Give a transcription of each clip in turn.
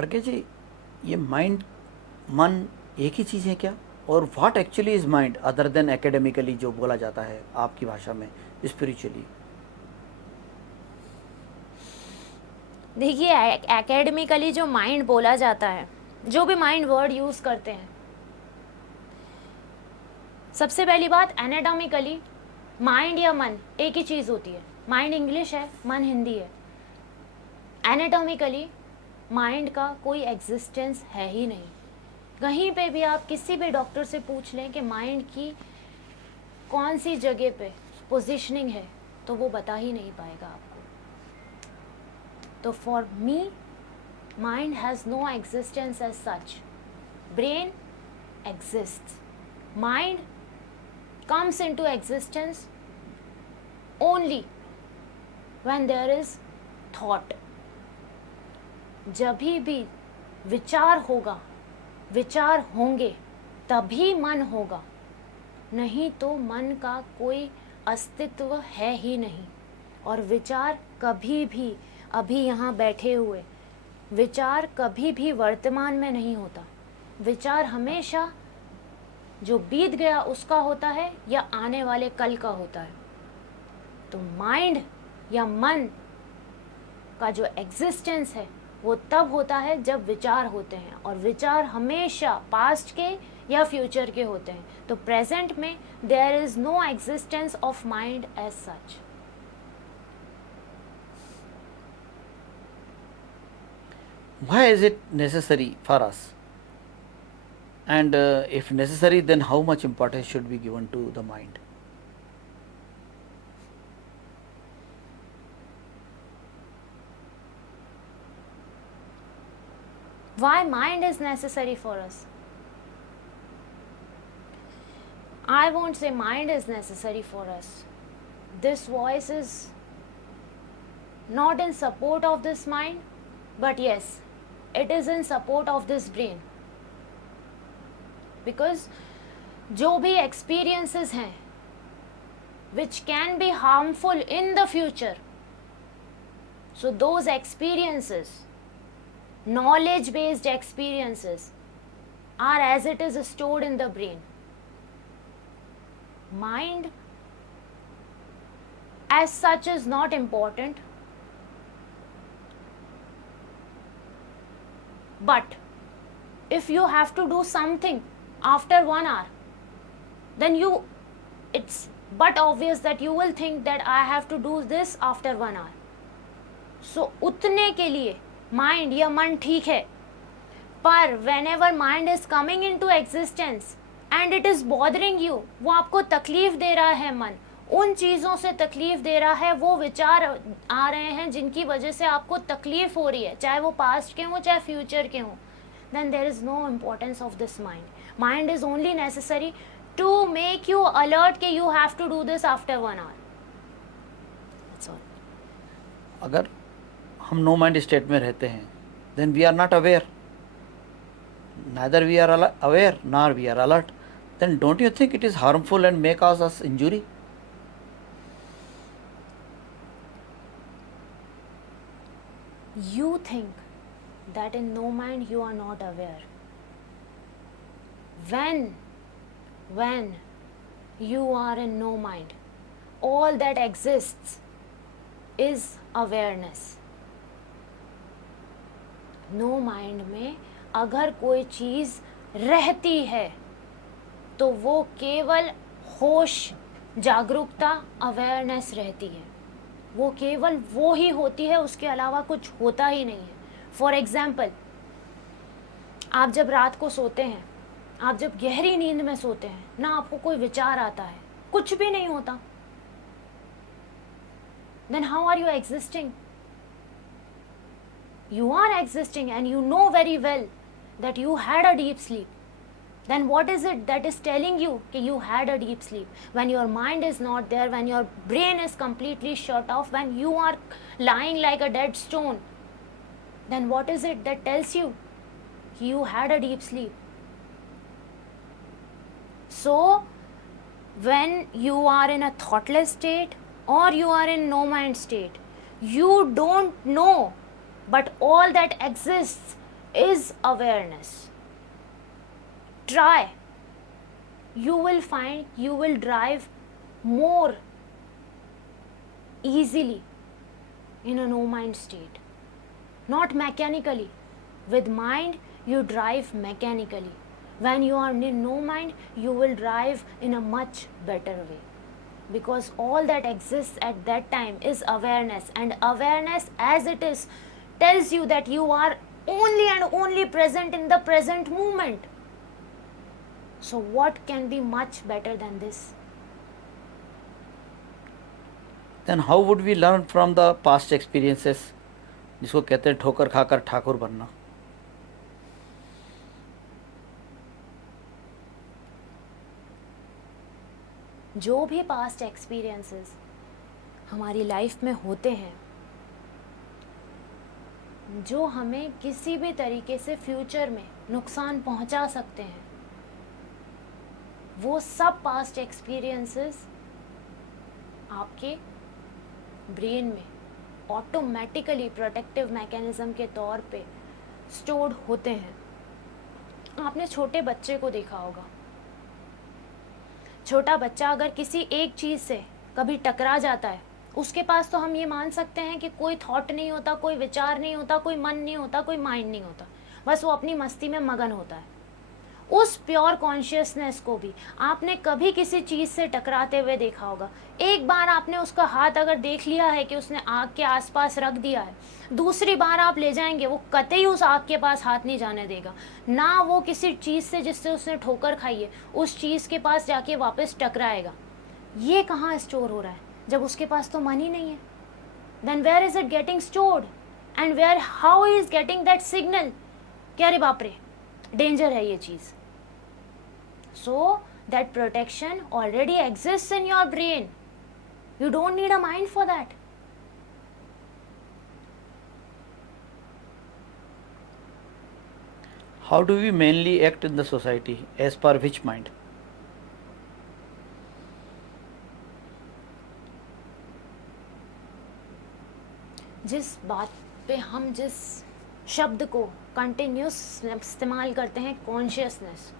प्रज्ञा जी, ये माइंड मन एक ही चीज़ है क्या? और what actually is mind other than academically जो बोला जाता है आपकी भाषा में, स्पिरिचुअली? देखिए, एकेडमिकली जो माइंड बोला जाता है, जो भी माइंड वर्ड यूज़ करते हैं, सबसे पहली बात, एनाटॉमिकली माइंड या मन एक ही चीज़ होती है। माइंड इंग्लिश है, मन हिंदी है। एनाटॉमिकली माइंड का कोई एग्जिस्टेंस है ही नहीं। कहीं पे भी आप किसी भी डॉक्टर से पूछ लें कि माइंड की कौन सी जगह पे पोजीशनिंग है, तो वो बता ही नहीं पाएगा आपको। तो for me, mind has no existence as such. Brain exists. Mind comes into existence only when there is thought. जब भी विचार होगा, विचार होंगे, तभी मन होगा, नहीं तो मन का कोई अस्तित्व है ही नहीं। और विचार कभी भी, अभी यहाँ बैठे हुए, विचार कभी भी वर्तमान में नहीं होता। विचार हमेशा जो बीत गया उसका होता है या आने वाले कल का होता है। तो माइंड या मन का जो एग्जिस्टेंस है वो तब होता है जब विचार होते हैं, और विचार हमेशा पास्ट के या फ्यूचर के होते हैं। तो प्रेजेंट में there is no existence of mind as such. Why is it necessary for us? And if necessary, then how much importance should be given to the mind? Why mind is necessary for us? I won't say mind is necessary for us. This voice is not in support of this mind, but yes, it is in support of this brain. Because जो भी experiences हैं which can be harmful in the future, so those experiences, knowledge based experiences, are as it is stored in the brain. Mind as such is not important, but if you have to do something after 1 hour, then it's but obvious that you will think that I have to do this after 1 hour. So उतने के लिए mind या मन ठीक है, पर whenever mind is coming into existence and it is bothering you, वो आपको तकलीफ दे रहा है, मन उन चीज़ों से तकलीफ दे रहा है, वो विचार आ रहे हैं जिनकी वजह से आपको तकलीफ हो रही है, चाहे वो पास्ट के हों चाहे फ्यूचर के हों, then there is no importance of this mind. Mind is only necessary to make you alert कि you have to do this after 1 hour. That's all. अगर हम नो माइंड स्टेट में रहते हैं, then we are not aware. Neither we are aware nor we are alert. Then don't you think it is harmful and may cause us injury? You think that in no mind you are not aware. When you are in no mind, all that exists is awareness. No mind में अगर कोई चीज़ रहती है तो वो केवल होश, जागरूकता, अवेयरनेस रहती है। वो केवल वो ही होती है, उसके अलावा कुछ होता ही नहीं है। फॉर एग्जाम्पल, आप जब रात को सोते हैं, आप जब गहरी नींद में सोते हैं ना, आपको कोई विचार आता है, कुछ भी नहीं होता, then how are you existing? You are existing and you know very well that you had a deep sleep. Then what is it that is telling you that you had a deep sleep? When your mind is not there, when your brain is completely shut off, when you are lying like a dead stone, then what is it that tells you you had a deep sleep? So when you are in a thoughtless state or you are in no mind state, you don't know, but all that exists is awareness. Try. You will find you will drive more easily in a no mind state, not mechanically. With mind, you drive mechanically. When you are in no mind, you will drive in a much better way, because all that exists at that time is awareness, and awareness as it is tells you that you are only and only present in the present moment. So what can be much better than this? Then how would we learn from the past experiences, जिसको कहते हैं ठोकर खाकर ठाकुर बनना? जो भी past experiences हमारी life में होते हैं, जो हमें किसी भी तरीके से फ्यूचर में नुकसान पहुंचा सकते हैं, वो सब पास्ट एक्सपीरियंसेस आपके ब्रेन में ऑटोमेटिकली प्रोटेक्टिव मैकेनिज्म के तौर पे स्टोर्ड होते हैं. आपने छोटे बच्चे को देखा होगा. छोटा बच्चा अगर किसी एक चीज़ से कभी टकरा जाता है, उसके पास तो हम ये मान सकते हैं कि कोई थॉट नहीं होता, कोई विचार नहीं होता, कोई मन नहीं होता, कोई माइंड नहीं होता, बस वो अपनी मस्ती में मगन होता है. उस प्योर कॉन्शियसनेस को भी आपने कभी किसी चीज़ से टकराते हुए देखा होगा. एक बार आपने उसका हाथ अगर देख लिया है कि उसने आग के आसपास रख दिया है, दूसरी बार आप ले जाएंगे, वो कतई उस आग के पास हाथ नहीं जाने देगा. ना वो किसी चीज़ से जिससे उसने ठोकर खाई है उस चीज़ के पास जाके वापस टकराएगा. ये कहाँ स्टोर हो रहा है जब उसके पास तो मन ही नहीं है? Then where is it getting stored and where how is getting that signal कि अरे बाप रे डेंजर है ये चीज़. So that protection already exists in your brain. You don't need a mind for that. How do we mainly act in the society? As per which mind? जिस बात पे हम जिस शब्द को कंटिन्यूस इस्तेमाल करते हैं, कॉन्शियसनेस,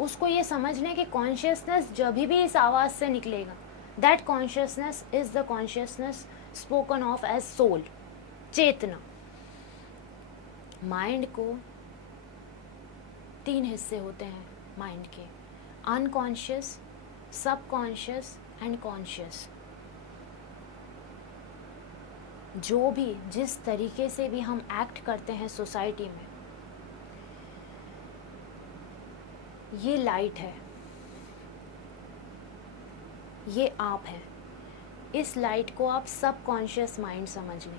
उसको ये समझने कि कॉन्शियसनेस जब भी इस आवाज़ से निकलेगा, that consciousness is the consciousness spoken of as soul, चेतना. माइंड को 3 हिस्से होते हैं माइंड के: अनकॉन्शियस, सबकॉन्शियस एंड कॉन्शियस. जो भी जिस तरीके से भी हम एक्ट करते हैं सोसाइटी में, ये लाइट है, ये आप है. इस लाइट को आप सबकॉन्शियस माइंड समझ लें.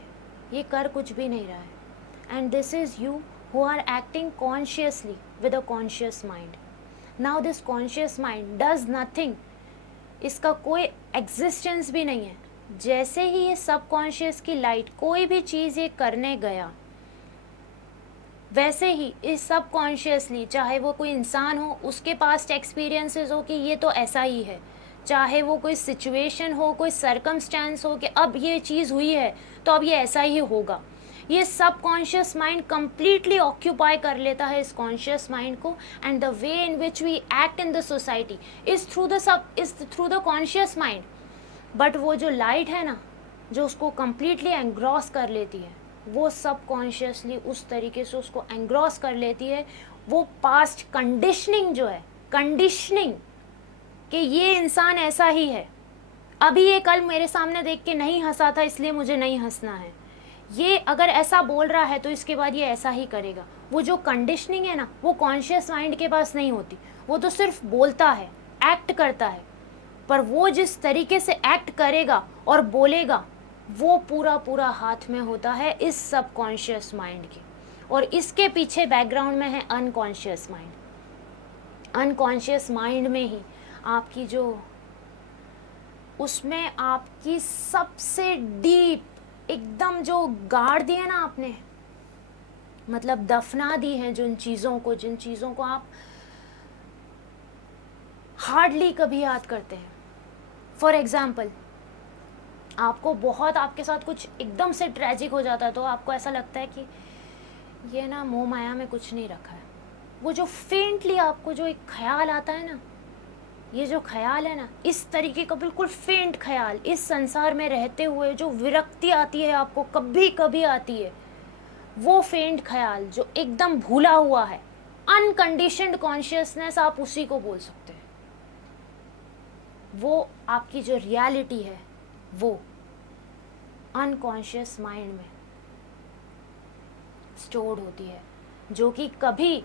ये कर कुछ भी नहीं रहा है, and this is you who are acting consciously with a conscious mind. Now this conscious mind does nothing. इसका कोई एग्जिस्टेंस भी नहीं है. जैसे ही ये सबकॉन्शियस की लाइट कोई भी चीज़ ये करने गया, वैसे ही इस सबकॉन्शियसली, चाहे वो कोई इंसान हो, उसके पास्ट एक्सपीरियंसेस हो कि ये तो ऐसा ही है, चाहे वो कोई सिचुएशन हो, कोई सर्कमस्टेंस हो कि अब ये चीज़ हुई है तो अब ये ऐसा ही होगा, ये सबकॉन्शियस माइंड कंप्लीटली ऑक्यूपाई कर लेता है इस कॉन्शियस माइंड को. And the way in which we act in the society is through the conscious mind. But वो जो लाइट है ना, जो उसको कंप्लीटली एंग्रॉस कर लेती है, वो सबकॉन्शियसली उस तरीके से उसको एंग्रॉस कर लेती है. वो पास्ट कंडीशनिंग जो है, कंडीशनिंग कि ये इंसान ऐसा ही है, अभी ये कल मेरे सामने देख के नहीं हंसा था इसलिए मुझे नहीं हंसना है, ये अगर ऐसा बोल रहा है तो इसके बाद ये ऐसा ही करेगा. वो जो कंडीशनिंग है ना, वो कॉन्शियस माइंड के पास नहीं होती. वो तो सिर्फ बोलता है, एक्ट करता है, पर वो जिस तरीके से एक्ट करेगा और बोलेगा वो पूरा हाथ में होता है इस सबकॉन्शियस माइंड के. और इसके पीछे बैकग्राउंड में है अनकॉन्शियस माइंड. अनकॉन्शियस माइंड में ही आपकी जो, उसमें आपकी सबसे डीप एकदम जो गाड़ दी है ना आपने, मतलब दफना दी है जिन चीज़ों को आप हार्डली कभी याद करते हैं. फॉर एग्जाम्पल, आपको बहुत, आपके साथ कुछ एकदम से ट्रेजिक हो जाता है तो आपको ऐसा लगता है कि ये ना मोह माया में कुछ नहीं रखा है। वो जो फेंटली आपको जो एक ख्याल आता है ना, ये जो ख्याल है ना, इस तरीके का बिल्कुल फेंट ख्याल, इस संसार में रहते हुए जो विरक्ति आती है आपको, कभी कभी आती है, वो फेंट ख्याल जो एकदम भूला हुआ है, अनकंडीशनड कॉन्शियसनेस आप उसी को बोल सकते हैं। वो आपकी जो रियलिटी है वो अनकॉन्शियस माइंड में स्टोर्ड होती है, जो कि कभी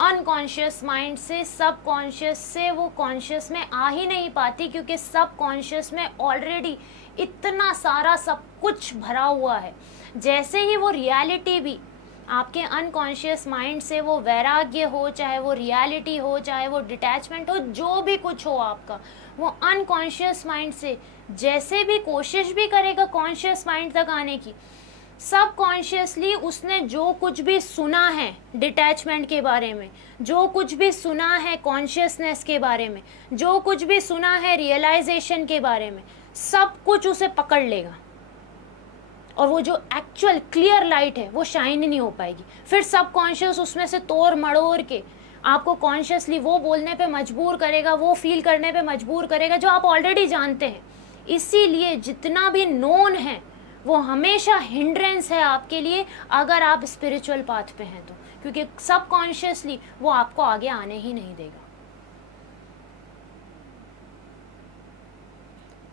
अनकॉन्शियस माइंड से सबकॉन्शियस से वो कॉन्शियस में आ ही नहीं पाती, क्योंकि सबकॉन्शियस में ऑलरेडी इतना सारा सब कुछ भरा हुआ है। जैसे ही वो रियलिटी भी आपके अनकॉन्शियस माइंड से, वो वैराग्य हो, चाहे वो रियलिटी हो, चाहे वो डिटैचमेंट हो, जो भी कुछ हो आपका, वो अनकॉन्शियस माइंड से जैसे भी कोशिश भी करेगा कॉन्शियस माइंड तक आने की, सबकॉन्शियसली उसने जो कुछ भी सुना है डिटैचमेंट के बारे में, जो कुछ भी सुना है कॉन्शियसनेस के बारे में, जो कुछ भी सुना है रियलाइजेशन के बारे में, सब कुछ उसे पकड़ लेगा, और वो जो एक्चुअल क्लियर लाइट है वो शाइन ही नहीं हो पाएगी। फिर सबकॉन्शियस उसमें से तोड़ मड़ोड़ के आपको कॉन्शियसली वो बोलने पे मजबूर करेगा, वो फील करने पे मजबूर करेगा जो आप ऑलरेडी जानते हैं। इसीलिए जितना भी नोन है वो हमेशा हिंड्रेंस है आपके लिए, अगर आप स्पिरिचुअल पाथ पे हैं तो, क्योंकि सबकॉन्शियसली वो आपको आगे आने ही नहीं देगा।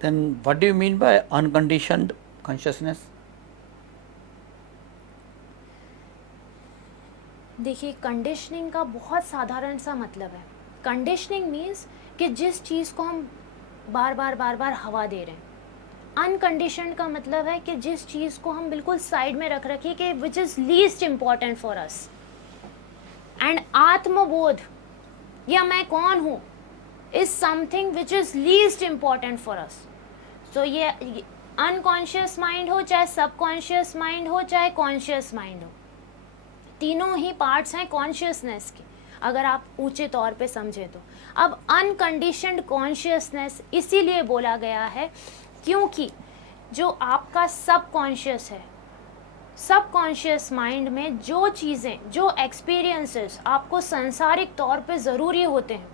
Then what do you mean by unconditioned consciousness? देखिए, कंडीशनिंग का बहुत साधारण सा मतलब है। कंडीशनिंग मीन्स कि जिस चीज़ को हम बार बार हवा दे रहे हैं। अनकंडीशनड का मतलब है कि जिस चीज़ को हम बिल्कुल साइड में रख रखी कि which is least important for us. And आत्मबोध या मैं कौन हूँ is something which is least important for us. So ये अनकॉन्शियस माइंड हो, चाहे सबकॉन्शियस माइंड हो, चाहे कॉन्शियस माइंड हो, तीनों ही पार्ट्स हैं कॉन्शियसनेस के, अगर आप ऊंचे तौर पे समझें तो। अब अनकंडीशनड कॉन्शियसनेस इसीलिए बोला गया है क्योंकि जो आपका सबकॉन्शियस है, सबकॉन्शियस माइंड में जो चीज़ें, जो एक्सपीरियंसेस आपको सांसारिक तौर पे ज़रूरी होते हैं,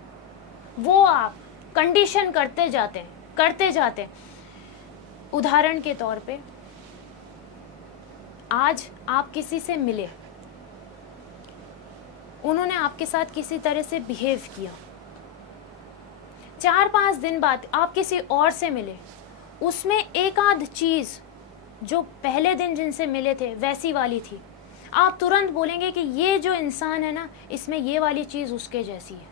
वो आप कंडीशन करते जाते हैं। उदाहरण के तौर पे, आज आप किसी से मिले, उन्होंने आपके साथ किसी तरह से बिहेव किया, 4-5 दिन बाद आप किसी और से मिले, उसमें एक आध चीज़ जो पहले दिन जिनसे मिले थे वैसी वाली थी, आप तुरंत बोलेंगे कि ये जो इंसान है ना, इसमें ये वाली चीज़ उसके जैसी है।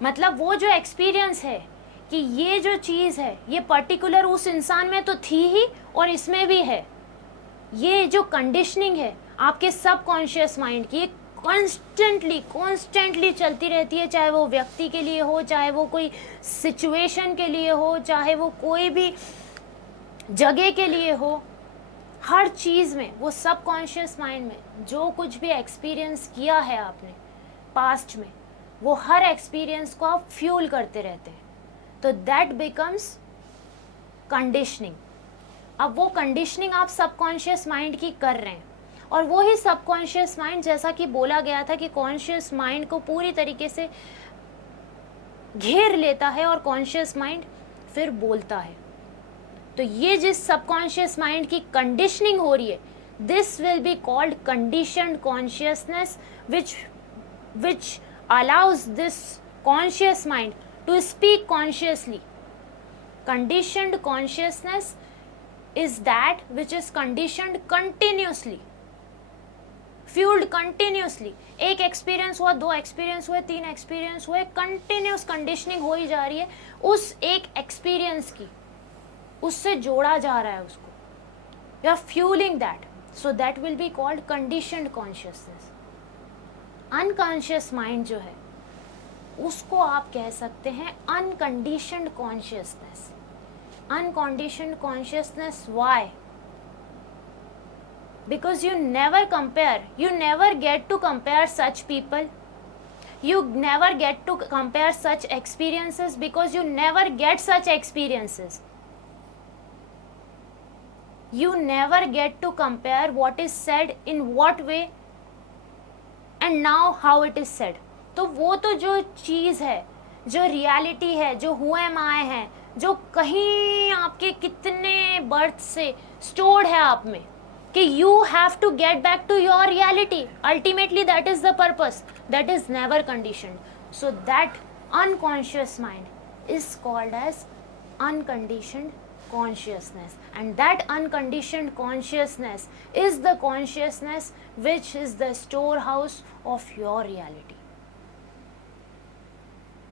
मतलब वो जो एक्सपीरियंस है कि ये जो चीज़ है ये पर्टिकुलर उस इंसान में तो थी ही और इसमें भी है। ये जो कंडीशनिंग है आपके सबकॉन्शियस माइंड की, कॉन्स्टेंटली चलती रहती है, चाहे वो व्यक्ति के लिए हो, चाहे वो कोई सिचुएशन के लिए हो, चाहे वो कोई भी जगह के लिए हो। हर चीज़ में वो सबकॉन्शियस माइंड में जो कुछ भी एक्सपीरियंस किया है आपने पास्ट में, वो हर एक्सपीरियंस को आप फ्यूल करते रहते हैं, तो दैट बिकम्स कंडीशनिंग। अब वो कंडीशनिंग आप सबकॉन्शियस माइंड की कर रहे हैं, और वो ही सबकॉन्शियस माइंड, जैसा कि बोला गया था कि कॉन्शियस माइंड को पूरी तरीके से घेर लेता है और कॉन्शियस माइंड फिर बोलता है। तो ये जिस सबकॉन्शियस माइंड की कंडीशनिंग हो रही है, this will be called conditioned consciousness, which allows this conscious mind to speak consciously. Conditioned consciousness is that which is conditioned continuously, fueled continuously. एक एक्सपीरियंस हुआ, 2 एक्सपीरियंस हुए, 3 एक्सपीरियंस हुए, कंटिन्यूस कंडीशनिंग हो ही जा रही है उस एक एक्सपीरियंस की, उससे जोड़ा जा रहा है उसको, you are fuelling that, so that will be called conditioned consciousness. Unconscious mind जो है उसको आप कह सकते हैं unconditioned consciousness. Unconditioned consciousness, why? Because you never compare, you never get to compare such people, you never get to compare such experiences because you never get such experiences. You never get to compare what is said in what way and now how it is said. तो वो तो जो चीज़ है, जो reality है, जो who am आई है, जो कहीं आपके कितने बर्थ से स्टोर्ड है आप में, कि you have to get back to your reality. Ultimately that is the purpose. That is never conditioned. So that unconscious mind is called as unconditioned consciousness, and that unconditioned consciousness is the consciousness which is the storehouse of your reality.